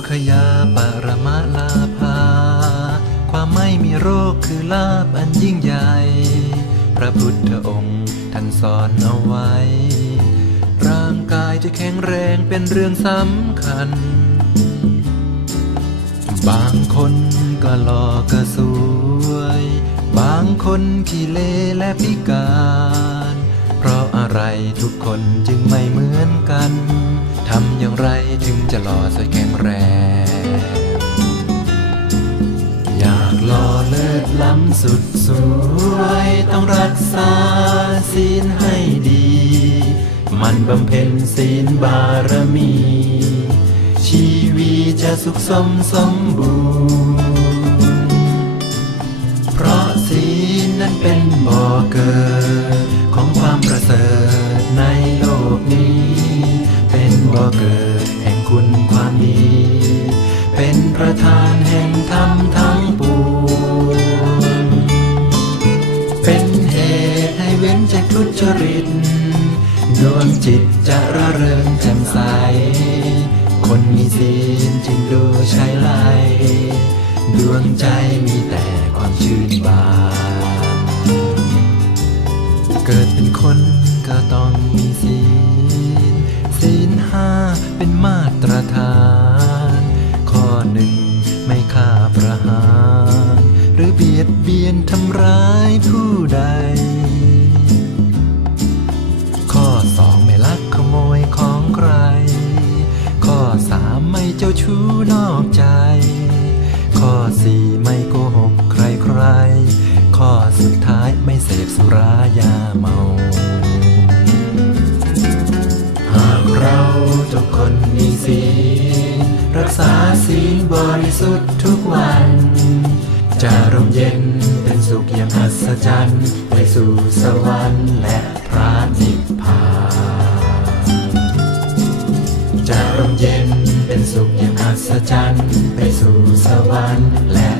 รคยาปรมาลาภา ความไม่มีโรคคือลาบอันยิ่งใหญ่ พระพุทธองค์ท่านสอนเอาไว้ ร่างกายจะแข็งแรงเป็นเรื่องสำคัญ บางคนก็หล่อก็สวย บางคนขี้เลและพิการ ไรทุกคนจึงไม่เหมือนกัน ทำอย่างไรถึงจะหล่อสวยแข็งแรง อยากหล่อเลิศล้ำสุดสวย ต้องรักษาศีลให้ดี มันบำเพ็ญศีลบารมี ชีวีจะสุขสมสมบูรณ์ีนนั้นเป็นบ่อเกิด ของความประเสริฐในโลกนี้ เป็นบ่อเกิดแห่งคุณความดี เป็นประธานแห่งธรรมทั้งปวงเป็นเหตุให้เว้นจากทุจริตดวงจิตจะระเริงแจ่มใส คนมีศีลจึงดูใช้ไลดวงใจมีแต่ ความชื่นบาน เกิดเป็นคนก็ต้องมีศีลศีลห้าเป็นมาตรฐาน ข้อหนึ่งไม่ฆ่าประหาร หรือเบียดเบียนทำร้ายผู้ใด ข้อสองไม่ลักขโมยของใคร ข้อสามไม่เจ้าชู้นอกใจ ไม่เสพสุรายาเมา หากเราทุกคนมีศีลรักษาศีลบริสุทธิ์ทุกวัน จะร่มเย็นเป็นสุขอย่างอัศจรรย์ไปสู่สวรรค์และพระนิพพานจะร่มเย็นเป็นสุขอย่างอัศจรรย์ไปสู่สวรรค์และ